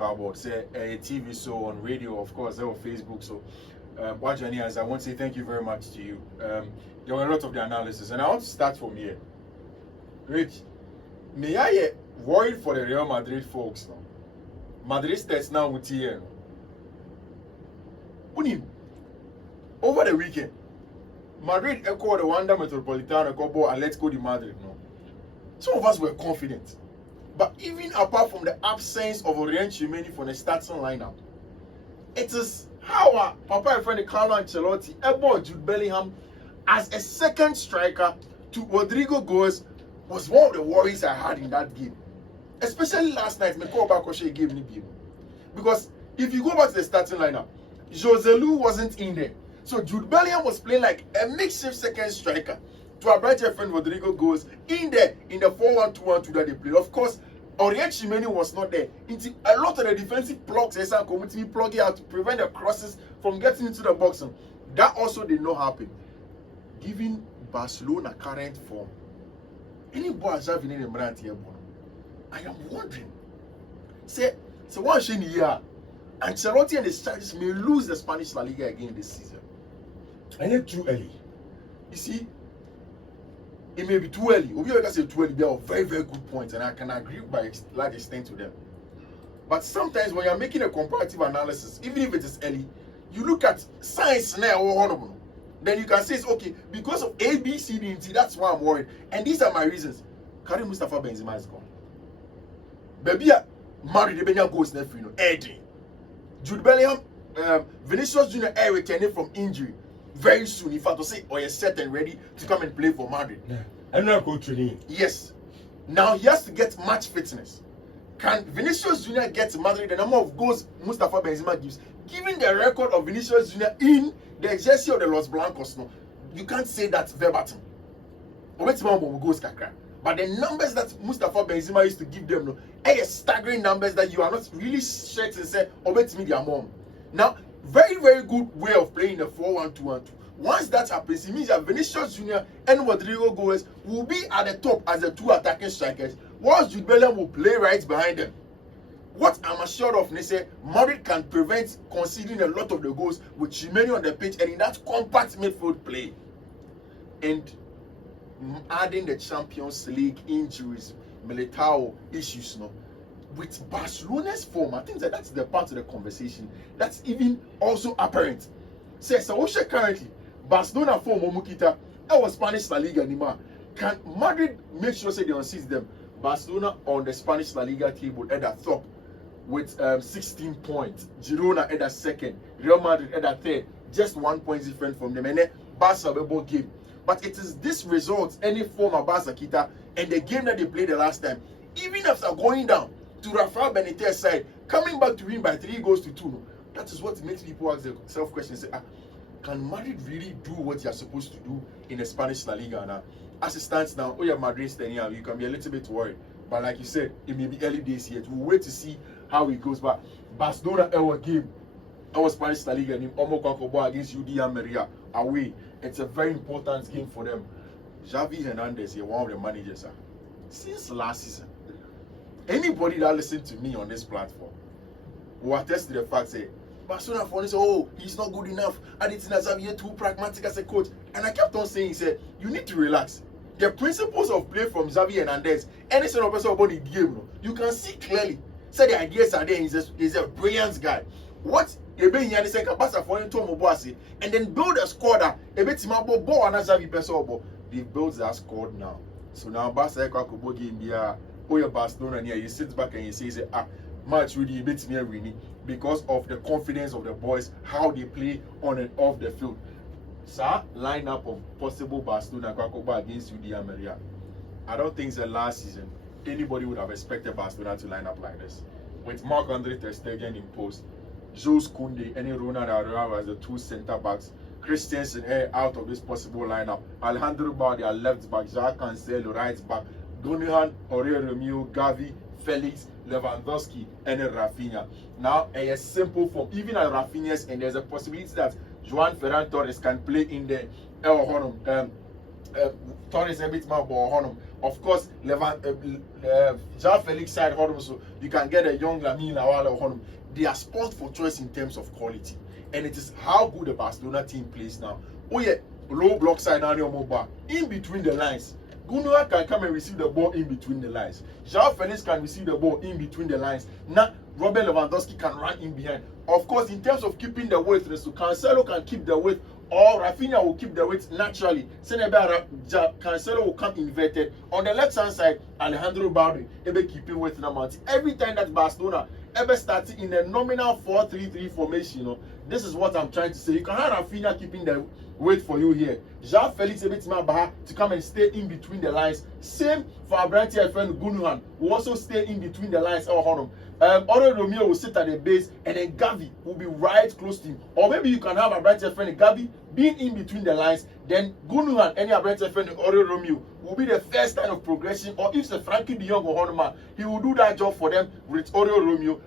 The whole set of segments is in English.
scoreboard. Say a TV show on radio, of course, on Facebook. So, watch any as I want to say thank you very much to you. There were a lot of the analysis, and I want to start from here. Rich, may I worried for the Real Madrid folks now? Madrid starts now with here. Over the weekend, Madrid echoed the Wanda Metropolitano Cobo Atletico de Madrid. No, some of us were confident, but even apart from the absence of Orient Chimeni from the starting lineup, it is how our Papa and friend Carlo Ancelotti about Jude Bellingham as a second striker to Rodrigo Goes was one of the worries I had in that game, especially last night. Because if you go back to the starting lineup, Joselu wasn't in there. So Jude Bellingham was playing like a makeshift second striker to our bright friend Rodrigo Goes in there in the 4-1-2-1-2 that they played. Of course, Aurier Chimeni was not there. A lot of the defensive blocks are committing plugging out to prevent the crosses from getting into the box. That also did not happen. Given Barcelona current form, any boy has having in the here, I am wondering. Say one shiny year, Ancelotti and his charges may lose the Spanish La Liga again this season. And it's too early. You see, it may be too early. Obviously, I say too early. They are very, very good points, and I can agree by large extent to them. But sometimes when you're making a comparative analysis, even if it is early, you look at science now, then you can say it's okay because of A, B, C, D, and T. That's why I'm worried, and these are my reasons. Karim Mustafa Benzema is gone. Baby, Madrid the Benya goes next, Eddie. Jude Bellingham, Vinicius Junior returning from injury very soon. If I to say, or you're set and ready to come and play for Madrid. Yeah. I'm not going to training. Yes. Now he has to get match fitness. Can Vinicius Junior get Madrid the number of goals Mustafa Benzema gives? Given the record of Vinicius Junior in the jersey of the Los Blancos, no, you can't say that verbatim. But the numbers that Mustafa Benzema used to give them, no, are staggering numbers that you are not really certain to say, obey me their mom. Now, very, very good way of playing the 4-1-2-1-2. Once that happens, it means that Vinicius Junior and Rodrigo Goes will be at the top as the two attacking strikers, whilst Jude Bellingham will play right behind them. What I'm assured of, they say Madrid can prevent conceding a lot of the goals with Chimeni on the pitch and in that compact midfield play. And adding the Champions League injuries, Militao issues, no, with Barcelona's form, I think that's the part of the conversation that's even also apparent. Says so currently Barcelona form Omukita, that was Spanish La Liga anymore. Can Madrid make sure say they unseat them? Barcelona on the Spanish La Liga table at the top with 16 points. Girona at the second, Real Madrid at the third, just 1 point different from them. And then Barca will game. But it is this result, any form of Barca Kita, and the game that they played the last time, even after going down to Rafael Benitez's side, coming back to win by 3-2. That is what makes people ask themselves questions. Say, can Madrid really do what they are supposed to do in the Spanish La Liga now? As it stands now, oh yeah, Madrid standing out, you can be a little bit worried. But like you said, it may be early days yet. We'll wait to see how it goes. But Barcelona, our game, our Spanish La Liga, against UD Maria away. It's a very important game for them. Xavi Hernandez is one of the managers. Since last season, anybody that listens to me on this platform will attest to the fact that Barcelona for say, oh, he's not good enough. I didn't think Xavi too pragmatic as a coach. And I kept on saying, said, you need to relax. The principles of play from Xavi Hernandez, any sort of person about the game, you can see clearly. Say the ideas are there. He's a brilliant guy. What and then build a squad that they build that squad now. So now Barca game Barcelona and you sit back and you say match really beats me winning because of the confidence of the boys, how they play on and off the field. So lineup of possible Barcelona against UD Maria. I don't think the last season anybody would have expected Barcelona to line up like this. With Marc-Andre ter Stegen in post, Jules Koundé, and Ronald Araujo as the two centre backs, Christensen out of this possible lineup, Alejandro Balde left back, Jacques Cancelo right back, Gundogan, Aurelio Romeo, Gavi, Felix, Lewandowski, and Rafinha. Now a simple form, even at Rafinha's, and there's a possibility that Joan Ferran Torres can play in the Torres a bit more ball. Of course, João Felix side so you can get a young Lamine Yamal. They are sport for choice in terms of quality, and it is how good the Barcelona team plays now. Oh yeah, low block side now mobile in between the lines. Gundogan can come and receive the ball in between the lines. João Felix can receive the ball in between the lines. Now Robert Lewandowski can run in behind. Of course, in terms of keeping the weight, so Cancelo can keep the weight, or Rafinha will keep the weight naturally. Cancelo will come inverted. On the left hand side, Alejandro Balde ever keeping weight in the mountain. Every time that Barcelona ever started in a nominal 4-3-3 formation, this is what I'm trying to say. You can have Rafinha keeping the weight for you here. João Felix to come and stay in between the lines. Same for Abrante friend Gundogan, who also stay in between the lines. Oro Romeo will sit at the base, and then Gavi will be right close to him. Or maybe you can have Abrante friend Gavi being in between the lines. Then Gundogan, any Abrante friend Oro Romeo will be the first line of progression. Or if it's Frankie de Jong or Honoma, he will do that job for them with Oro Romeo.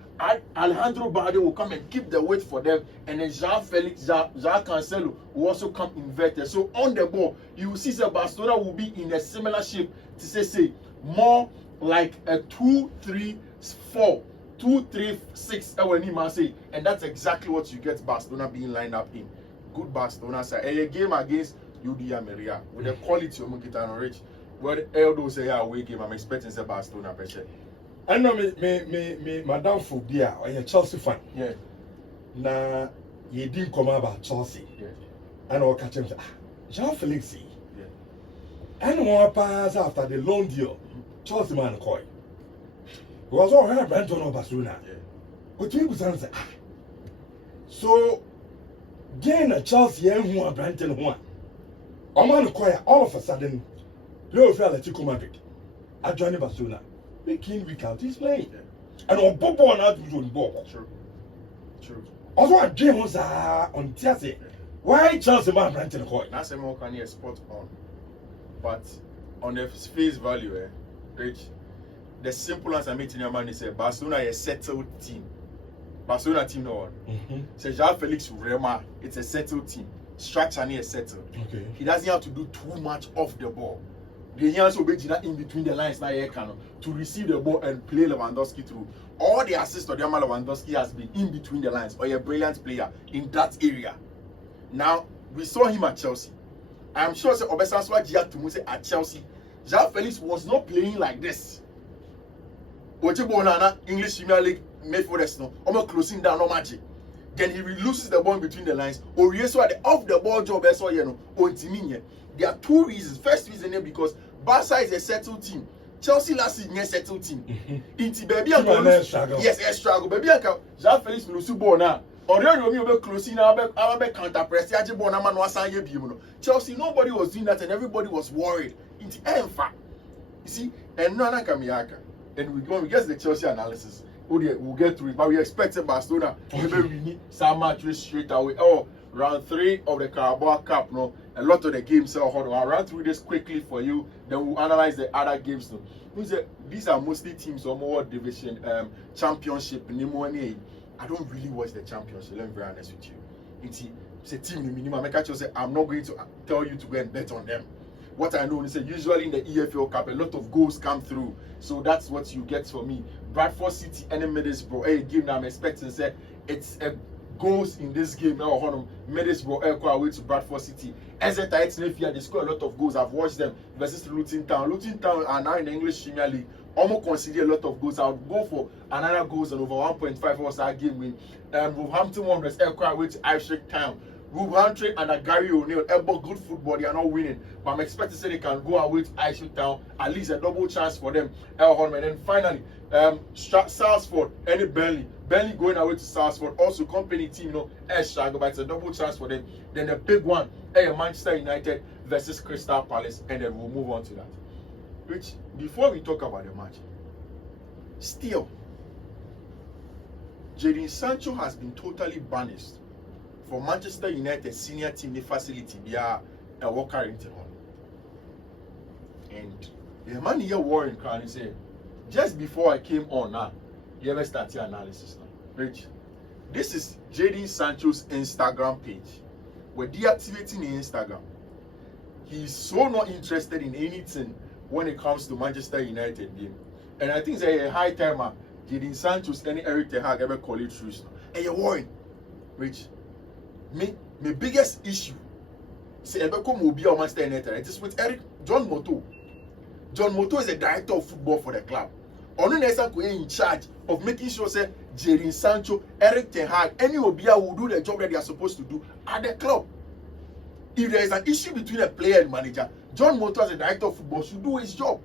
Alejandro Balde will come and keep the weight for them, and then João Felix, João Cancelo will also come inverted. So on the ball, you will see that Barcelona will be in a similar shape to say more like a 2-3-4, 2-3-6, and that's exactly what you get Barcelona being lined up in. Good Barcelona side. A game against UD Maria with the quality of Mkhitaryan Rich. Well, Eldo say away game, I'm expecting the Barcelona pressure. I know me Madame Fobia or a Chelsea fan. Yeah. Na you didn't come about Chelsea. Yeah. And I'll catch him say, João Felix. Yeah. And one pass after the loan deal, Chelsea man call. It was all right, Brandon or Barcelona. Yeah. But you say, so gain a Chelsea and who are Brandon one. A man call all of a sudden, Leo Atletico Madrid. I joined Barcelona. Week in, week out, he's playing. Yeah. And on Bobo and out, on Bobo. True. Also, I dream was on Tiasi. Why Chelsea man Brandon the coin? That's a more can you spot on. But on the face value, Rich, the simple answer I'm meeting your man is Barcelona is a settled team. Barcelona team no one. So João Felix Rema, it's a settled team. Structure is settled. Okay. He doesn't have to do too much off the ball. They also be in between the lines now to receive the ball and play Lewandowski through. All the assists of Yamal Lewandowski has been in between the lines, or a brilliant player in that area. Now we saw him at Chelsea. I am sure Obesanswa Gia to say at Chelsea, João Felix was not playing like this. Ojibonana English Premier League midfielders no, almost closing down no magic. Then he loses the ball in between the lines. Or so at the off the ball job on Timinye. There are two reasons. First reason is because Barca is a settled team. Chelsea last season is a settled team. Into baby and struggle. Yes, a struggle. Baby and João Felix lose ball now. Already Romeo be closing now. Be counter press. Ball now man was saying Chelsea nobody was doing that and everybody was worried. Into fact, you see, and no one can be and we get the Chelsea analysis. We'll get through it, but we expect Barcelona maybe we need some match straight away. Oh, round 3 of the Carabao Cup, no, a lot of the games are hard. I'll run through this quickly for you, then we'll analyze the other games. No. These are mostly teams on more division, championship. I don't really watch the championship, let me be honest with you. It's a team in minimum. I'm not going to tell you to go and bet on them. What I know is that usually in the EFL Cup, a lot of goals come through. So that's what you get for me. Bradford City and Middlesbrough, a game that I'm expecting, say it's a goals in this game. Middlesbrough away to Bradford City. Exeter, they score a lot of goals. I've watched them versus Luton Town. Luton Town are now in the English Premier League. Almost consider a lot of goals. I would go for another goals and over 1.5 was our game win. Wolverhampton Wanderers away to Irish Town. Wolverhampton and Gary O'Neill, good football, they are not winning. But I'm expecting to say they can go away to Irish Town, at least a double chance for them. And then finally, Salford, any Burnley going away to Salford, also company team, struggle, but it's a double chance for them. Then the big one, Manchester United versus Crystal Palace, and then we'll move on to that. Which, before we talk about the match, still, Jadon Sancho has been totally banished for Manchester United senior team the facility they are a worker into on. And the man here Warren can say, just before I came on now, you ever start your analysis now. Rich, this is Jadon Sancho's Instagram page. We're deactivating the Instagram. he's so not interested in anything when it comes to Manchester United game. And I think it's a high timer. Jadon Sancho's any Eric Ten Hag ever call it truth. And you're worried, Rich. My biggest issue, say ever come will be on Manchester United. It is with John Motto. John Motto is the director of football for the club. Onu Nessa in charge of making sure say Jadon Sancho, Eric Ten Hag, any Obia will do the job that they are supposed to do at the club. If there is an issue between a player and manager, John Motto as the director of football should do his job.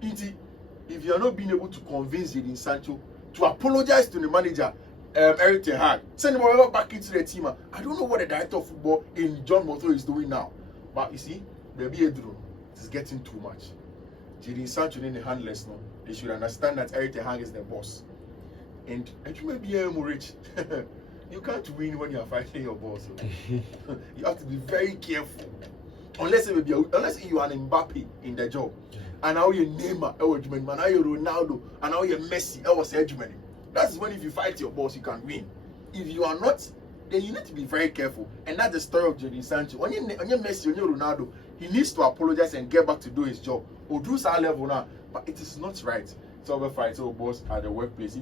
If you are not being able to convince Jadon Sancho to apologize to the manager, Eric Ten Hag, send him over back into the team. I don't know what the director of football in John Motto is doing now. But you see, baby Edro, it's getting too much. Jadon Sancho in the handless now. They should understand that Eric Ten Hag is the boss. And you may be rich. You can't win when you are fighting your boss. You have to be very careful. Unless you are an Mbappe in the job. And now you're Neymar, and now you're Ronaldo, and now you're Messi, that's when if you fight your boss, you can win. If you are not, then you need to be very careful. And that's the story of Jadon Sancho. When you're Messi, when you're Ronaldo, he needs to apologize and get back to do his job. Or do some level now. But it is not right. It's over fight your boss at the workplace.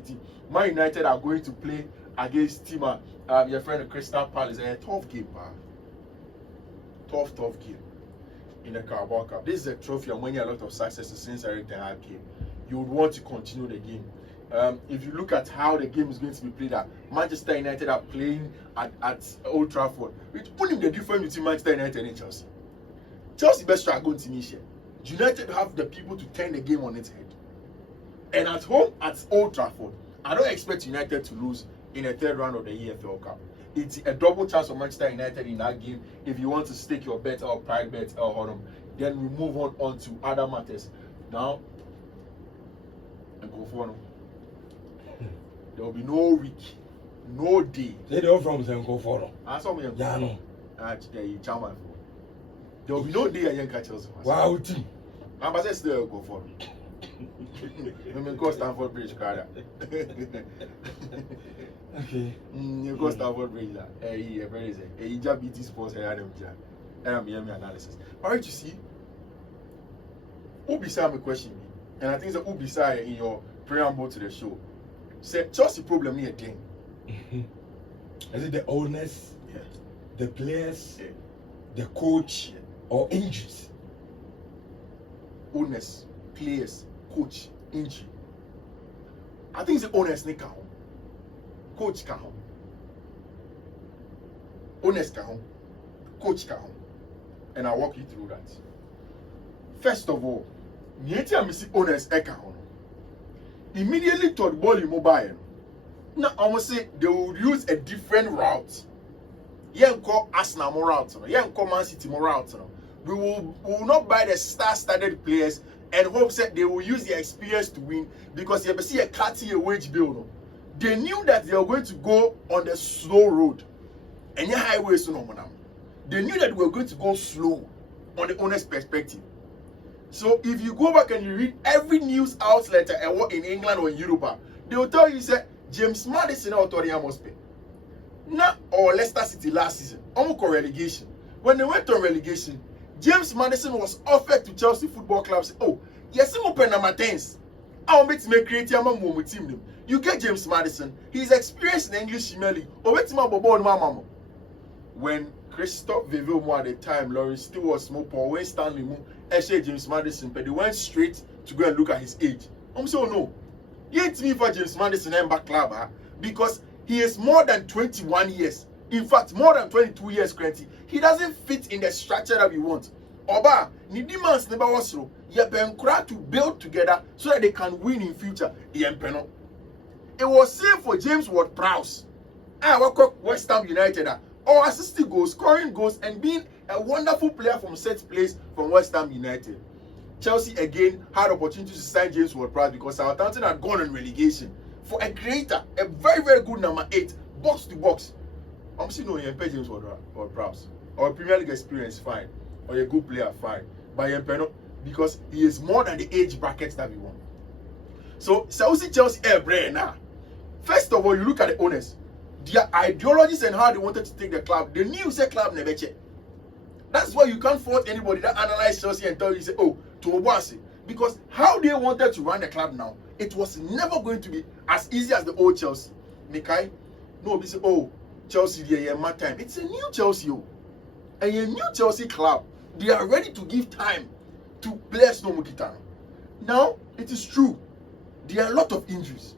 Man United are going to play against Tima, your friend Crystal Palace. A tough game, man. Tough game in the Carabao Cup. This is a trophy and winning a lot of successes since Eric Ten Hag came. You would want to continue the game. If you look at how the game is going to be played, Manchester United are playing at Old Trafford. Put in the difference between Manchester United and Chelsea. Chelsea best struggle to Tunisia. United have the people to turn the game on its head. And at home, at Old Trafford, I don't expect United to lose in a third round of the EFL Cup. It's a double chance for Manchester United in that game. If you want to stake your bet or pride bet or hold then we move on to other matters. Now, and go for them. There will be no week, no day. They don't from them go for them. I saw me. Yeah, no. Chairman. There will be no day I can catch us. Wow, team. I'm about to still go for them. You go Stamford Bridge, Carter. Okay. You go Stamford Bridge. Hey, very easy. Hey, you just BT Sports. Hey, I'm analysis. All right, you see. Ubisa me question me, and I think that Ubisa in your preamble to the show said Chelsea problem here thing. Is it the owners, the players, the coach, Yeah. or injuries? Owners, players, coach, injury. I think it's the owners need come home. Coach come home. Owners come home. Coach come home. And I'll walk you through that. First of all, I see owners come home. Immediately to the ball in mobile. Now I must say they will use a different route. Yeah, call Arsenal more route. Yeah, call Man City more route. We will not buy the star-studded players and hope that they will use their experience to win because you see a cutting a wage bill. No? They knew that they were going to go on the slow road and your highway so no. They knew that we were going to go slow on the owner's perspective. So if you go back and you read every news outlet in England or in Europe, they will tell you say James Maddison or Torian must pay. Now or Leicester City last season, almost relegation. When they went on relegation, James Maddison was offered to Chelsea Football Club. Say, oh, yes, I'm open number 10s. I'll make me create a man with team. You get James Maddison. He's experienced in English Premier League. When Christophe Veveu at the time, Lawrence still was more poor. When Stanley Moore, James Maddison, but they went straight to go and look at his age. I'm so no. Yet me for James Maddison and back club because he is more than 21 years. In fact, more than 22 years currently. He doesn't fit in the structure that we want. Oba, ni demands never was so. You have to build together so that they can win in future. It was safe for James Ward-Prowse. I work at West Ham United. Or assisting goals, scoring goals, and being a wonderful player from set plays from West Ham United. Chelsea again had opportunity to sign James Ward-Prowse because Southampton had gone on relegation for a creator, a very, very good number 8, box to box. I'm still no pay James Ward-Prowse. Or Premier League experience, fine. Or a good player, fine. But because he is more than the age brackets that we want. So Chelsea brand now. First of all, you look at the owners. Their ideologies and how they wanted to take the club. They knew the club never check. That's why you can't fault anybody that analyze Chelsea and tell you, say, oh, to Obuasi. Because how they wanted to run the club now, it was never going to be as easy as the old Chelsea. Nikai, no, we say, oh, Chelsea, yeah, my time. It's a new Chelsea, oh. And a new Chelsea club. They are ready to give time to players no Mukitano. Now, it is true. There are a lot of injuries.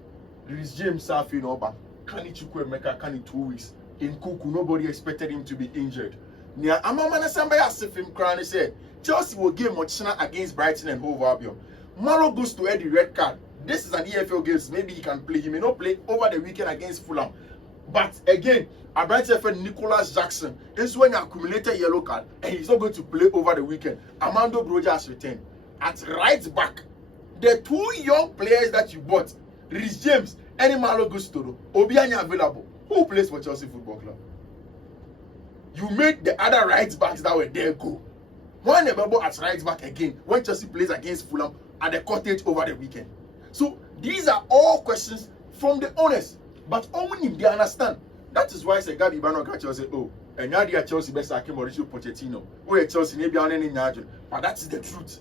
There is James Safi Noba, Kani Chukwemeka, Kani 2 weeks. In Kuku, nobody expected him to be injured. Nia Amamana Samba Asifim Krani said, Chelsea will game Mochina against Brighton and Hove Albion. Malo goes to Eddie red card. This is an EFL game, so maybe he can play. He may not play over the weekend against Fulham. But again, a Brighton friend Nicholas Jackson is when he accumulated yellow card and he's not going to play over the weekend. Armando Broja has returned. At right back, the two young players that you bought, Rhys James and Malo Gusto, Obianya available. Who plays for Chelsea Football Club? You made the other right backs that were there go. One remember at right back again when Chelsea plays against Fulham at the Cottage over the weekend. So these are all questions from the owners. But only they understand. That is why I say Gabi Banoka Chelsea, oh, and now they are Chelsea best like Mauricio Pochettino. Where Chelsea maybe on any margin. But that is the truth.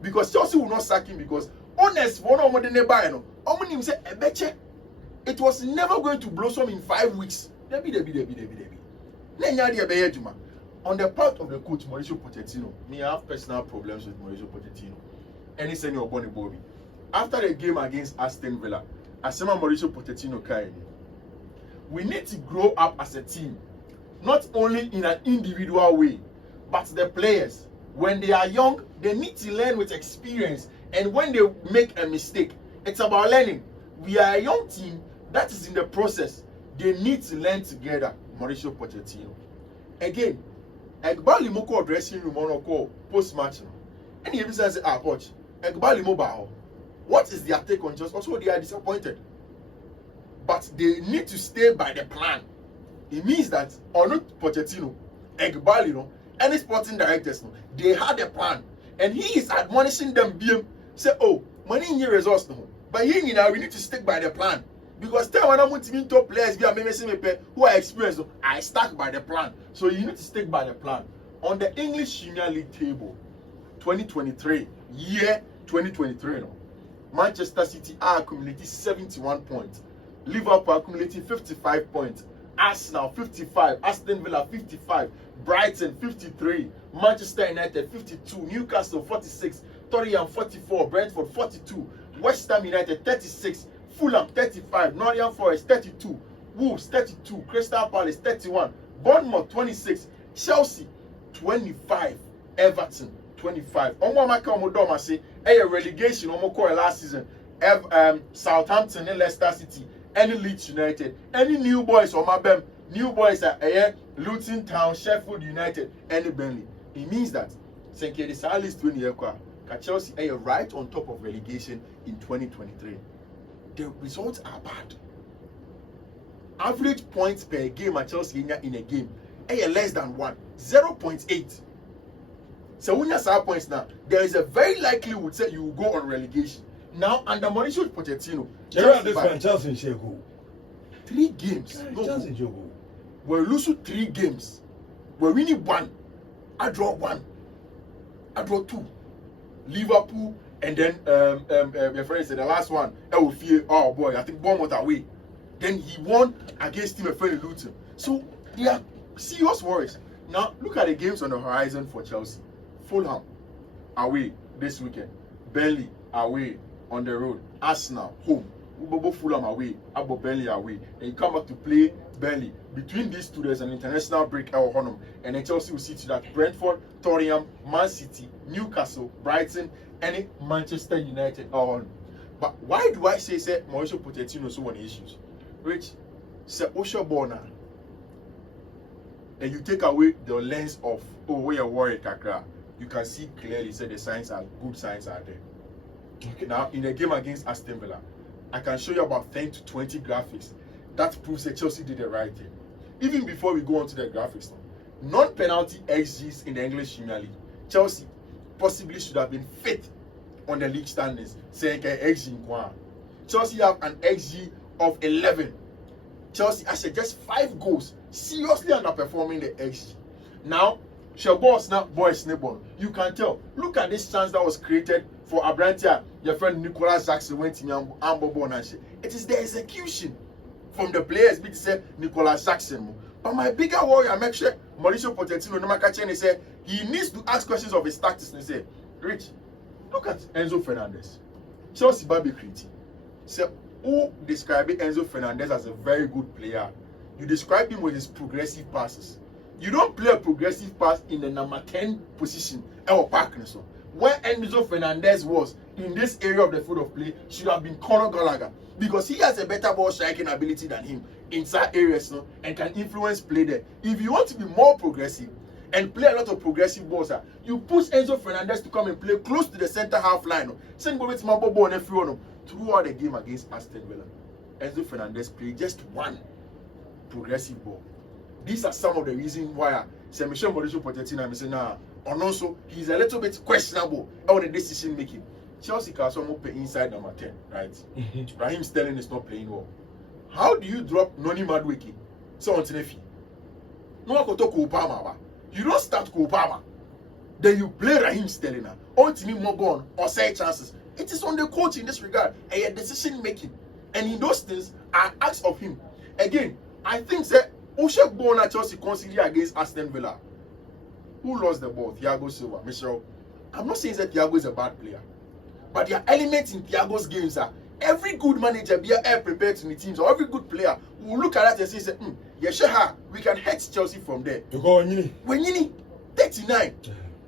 Because Chelsea will not sack him because honest one of the neighbor, only say Ebeche. It was never going to blossom in 5 weeks. Debbie. On the part of the coach, Mauricio Pochettino, me I have personal problems with Mauricio Pochettino. Any senior Bonnie Bobby. After the game against Aston Villa, Asema Mauricio Pochettino Kai. We need to grow up as a team, not only in an individual way, but the players. When they are young, they need to learn with experience. And when they make a mistake, it's about learning. We are a young team that is in the process. They need to learn together. Mauricio Pochettino. Again, Egbali Moko dressing room on call post match. And he says, coach, Egbali Mobile. What is their take on Chelsea? Also, they are disappointed. But they need to stay by the plan. It means that, or not Pochettino, Egbali, any sporting directors, they had a plan. And he is admonishing them, say, oh, money in your results. But here, we need to stick by the plan. Because tell when I'm to top players who are experienced, I stuck by the plan. So you need to stick by the plan. On the English Premier League table, 2023, year 2023, Manchester City are accumulating 71 points. Liverpool accumulating 55 points. Arsenal 55, Aston Villa 55, Brighton 53, Manchester United 52, Newcastle 46, Tottenham 44, Brentford 42, West Ham United 36, Fulham 35, Nottingham Forest 32, Wolves 32, Crystal Palace 31, Bournemouth 26, Chelsea 25, Everton 25. Omo say a relegation last season. Southampton and Leicester City, any Leeds United, any new boys on my bem, new boys are Luton Town, Sheffield United, any Burnley. It means that Senke the Salis 20 year Chelsea are right on top of relegation in 2023. The results are bad. Average points per game at Chelsea in a game are less than 1, 0.8. So when you have points now, there is a very likelihood that you will go on relegation. Now under Mauricio Pochettino, Chelsea go 3 games. Chelsea go. We're losing 3 games. We're winning 1. I draw 1. I draw 2. Liverpool. And then your friend said the last one, oh boy, I think Bournemouth away. Then he won against him a friend Luton. So they are serious worries. Now look at the games on the horizon for Chelsea. Fulham away this weekend. Burnley away on the road. Arsenal home. Fulham away. Burnley away. Then you come back to play Burnley. Between these two, there's an international break at Honham. And then Chelsea will see to that Brentford, Tottenham, Man City, Newcastle, Brighton, and Manchester United are on. But why do I say Mauricio Pochettino so many issues? Which say Osha Bona. And you take away the lens of where you're worried, Kakra. You can see clearly the signs are good signs are there. Okay. Now in the game against Aston Villa, I can show you about 10 to 20 graphics that proves that Chelsea did the right thing. Even before we go on to the graphics, non-penalty XGs in the English Premier League, Chelsea possibly should have been 5th on the league standings, saying XG in Kwan. Chelsea have an XG of 11. Chelsea has just 5 goals, seriously underperforming the XG. Now, She boss now boys neighbor. You can tell. Look at this chance that was created for Abrantia. Your friend Nicolas Jackson went in Ambo and she. It is the execution from the players. Be say Nicolas Jackson. But my bigger worry, I make sure Mauricio Pochettino no matter say he needs to ask questions of his tactics and say, Rich, look at Enzo Fernandez. Chelsea Baby Criti. Say who described Enzo Fernandez as a very good player? You describe him with his progressive passes. You don't play a progressive pass in the number 10 position. Where Enzo Fernandez was in this area of the field of play should have been Conor Gallagher, because he has a better ball striking ability than him inside areas, no, and can influence play there. If you want to be more progressive and play a lot of progressive balls, you push Enzo Fernandez to come and play close to the center half line. Send Bobby to Mambo and everyone throughout the game against Aston Villa. Enzo Fernandez played just one progressive ball. These are some of the reasons why Michel Mauricio Pochettino is saying, and also he's a little bit questionable on the decision making. Chelsea can also play inside number 10, right? Raheem Sterling is not playing well. How do you drop Noni Madueke? So on Tenefi. No one can talk Obama. You don't start Obama. Then you play Raheem Sterling. On Tini Mobon or say chances. It is on the coach in this regard and your decision making. And in those things, I ask of him. Again, I think that Oshek Bona Chelsea consider against Aston Villa. Who lost the ball? Thiago Silva. Michel, I'm not saying that Thiago is a bad player, but there are elements in Thiago's games that every good manager be prepared to the teams, or every good player will look at that and say, yeah, we can hurt Chelsea from there. You go when you need 39,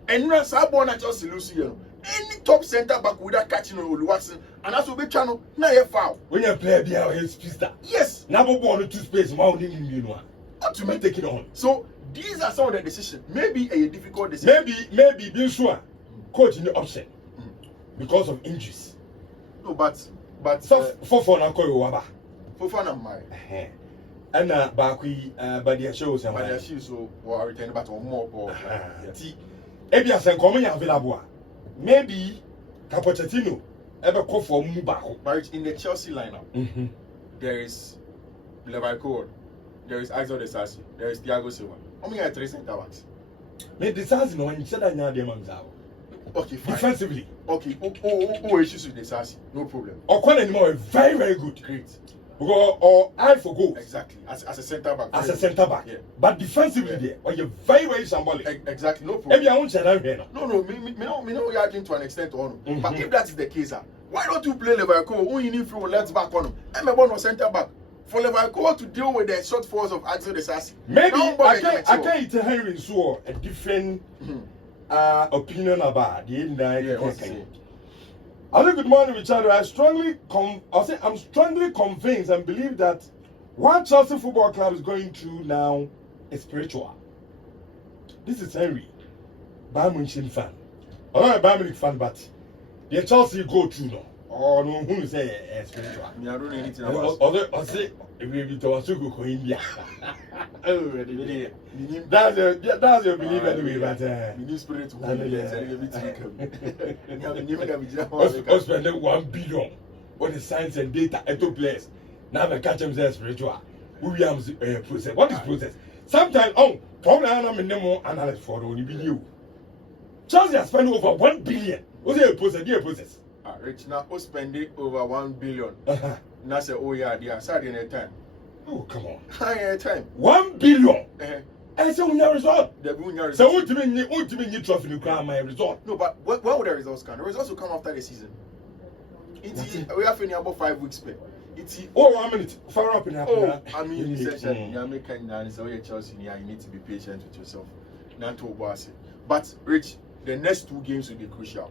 and now Sabona Chelsea lose you. Any top centre back without catching on Oluwaseun, and that's what we channel now you foul. When you play there, his pista. Yes. Now we want to space more than you know. Not to me take it on. So these are some of the decisions. Maybe a difficult decision. Maybe being sure coach in the option because of injuries. No, but Fofana call you Waba. Fofana my. And Bakui Badia shows and Badia shows so or return back on more ball. Ebias and coming available. Maybe Pochettino ever call for Mubako. But in the Chelsea lineup, there is Leverkusen, there is Axel Desasi, there is Thiago Silva. How many are 3 centre backs? Maybe Desasi no one said that now they okay, fine. Defensively. Okay, who issues with Desasi? No problem. Or anymore very, very good. Great. Or eye for goals. Exactly. As a centre back. As a centre back. Yeah. But defensively there, or you're very, very symbolic. Exactly. No problem. Maybe I won't say that here. No, me know you're arguing to an extent on. But if that is the case, why don't you play Leverkusen? Who you need through left back on him? I'm a one centre back. For Leverkusen to deal with the shortfalls of Axel Desasi. Maybe I can't tell Henry so a different opinion about the night. Hello, good morning, Richard. I'm strongly convinced and believe that what Chelsea Football Club is going through now is spiritual. This is Henry, Bayern Munich fan. I'm not a Bayern Munich fan, but the Chelsea go through now. Oh no, who say spiritual? I don't know anything about. I say we to go India. That's your belief anyway, but we need spirit to spend 1 billion on the science and data to players. Now I catch them as spiritual. Williams process. What is process? Sometimes probably I'm in more analysis for the only video. Chelsea has spent over 1 billion. What's the process? Rich now spending over 1 billion. Now say, oh yeah, they are sad in a time. Oh, come on. High time. 1 billion. And so no result. The result. So what do you mean you trophy to crown my result? No, but when would the results come? The results will come after the season. We have about 5 weeks pay. Oh, 1 minute. Far up in that. Oh, I mean, essentially, you are making Chelsea. You need to be patient with yourself. Not to oversee. But Rich, the next 2 games will be crucial.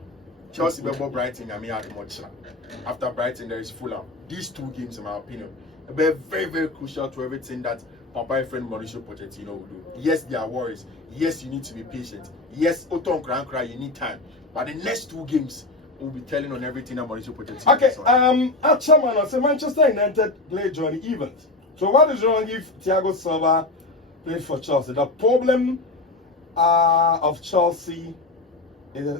Chelsea before Brighton, I mean, much. After Brighton, there is Fulham. These 2 games, in my opinion, will be very, very crucial to everything that Papa and friend Mauricio Pochettino will do. Yes, there are worries. Yes, you need to be patient. Yes, Oton Krankra, you need time. But the next 2 games will be telling on everything that Mauricio Pochettino. Okay, at Chairman, I say Manchester United play Johnny Evans. So what is wrong if Thiago Silva plays for Chelsea? The problem of Chelsea is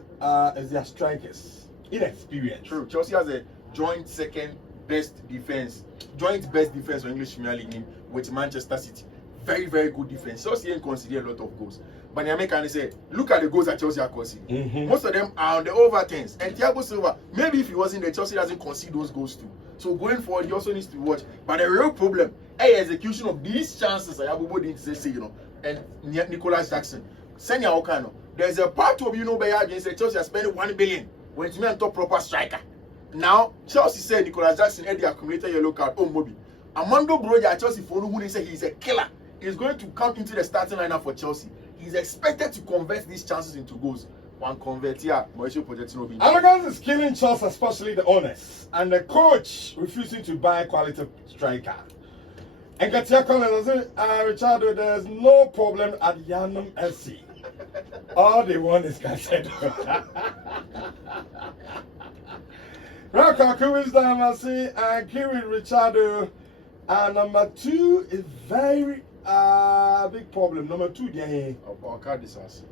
their strikers. Inexperience. True. Chelsea has a joint best defense for English Premier League with Manchester City. Very, very good defense. Chelsea ain't consider a lot of goals. But the American say, look at the goals that Chelsea are conceding. Mhm. Most of them are on the over 10s. And Thiago Silva, maybe if he wasn't there, Chelsea doesn't concede those goals too. So going forward, he also needs to watch. But the real problem, execution of these chances, Ayabubo didn't say, and Nicolas Jackson. Senya Okano. There's a part of against Chelsea are spending 1 billion when it's meant to proper striker. Now, Chelsea said Nicolas Jackson had the accumulated yellow card on Mobi. Amando Broja, Chelsea for who say he's a killer. He's going to come into the starting lineup for Chelsea. He's expected to convert these chances into goals. One convert here, Mauricio Pochettino being. Arrogance is killing Chelsea, especially the owners, and the coach refusing to buy quality striker. And Katia Collins says, Richardo, there's no problem at Yanum SC. All they want is Casedo. Rakaku is Damasi and Kiri Richardo. And number 2 is very big problem. Number 2, Our card is us.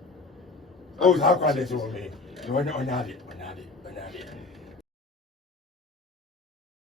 oh, how can they say me? You want to